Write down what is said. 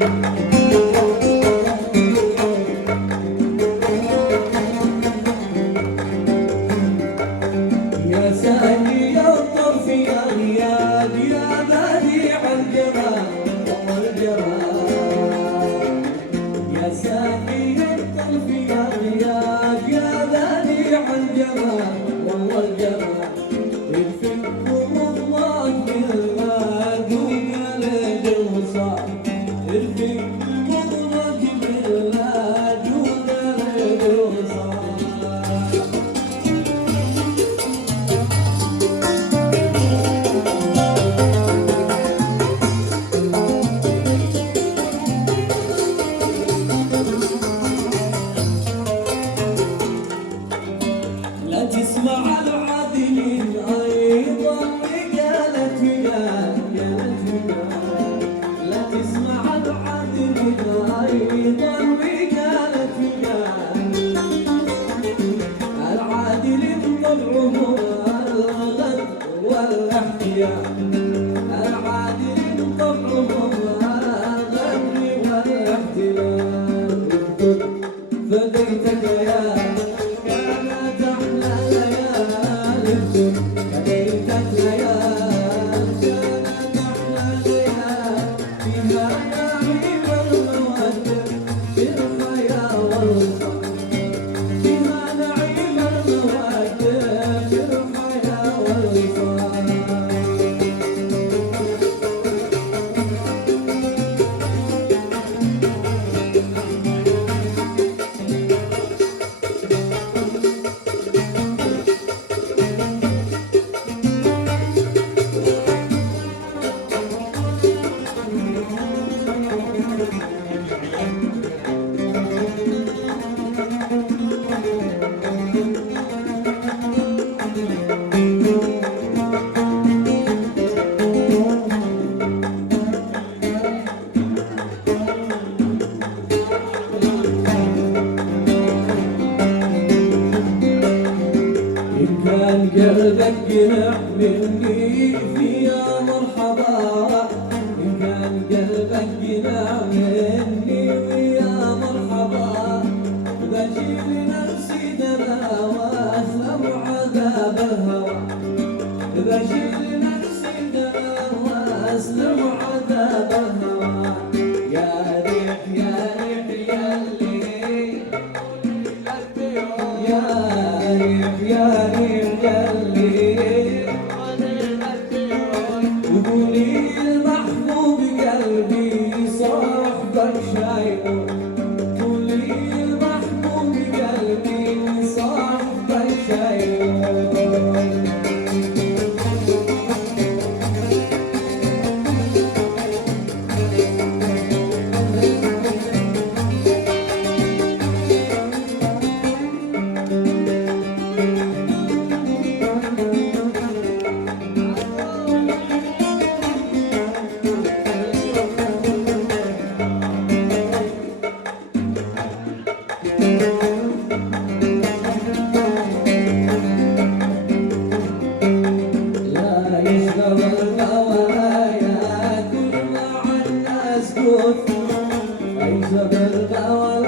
يا ساقي الطرف يا غياد يا بديع الجمال والجمال، يا ساقي الطرف يا غياد يا بديع الجمال والجمال، الفكر والله بالغاد وقلب الوصال، الفكر والله بالغاد وقلب الوصال. لا تسمع العادلين أيضا وقالت وقال، لا تسمع العادلين أيضا وقالت وقال، العادلين طبعهم الغدر والاحتيال، العادلين طبعهم الغدر والاحتيال، فديتك يا كان قلبك جنح مني في يا مرحبا، إن كان قلبك جنح مني ويا مرحبا، بشيل نفسي دلاوة أسلم عذاب الهوى، بشيل نفسي دلاوة أسلم عذاب الهوى، يا ريح يا ريح ياللي يا ريح يا ريح وقولي المحبوب قلبي صاحبك شايفه، قولي المحبوب قلبي صاحبك شايفه. عيش بالغوى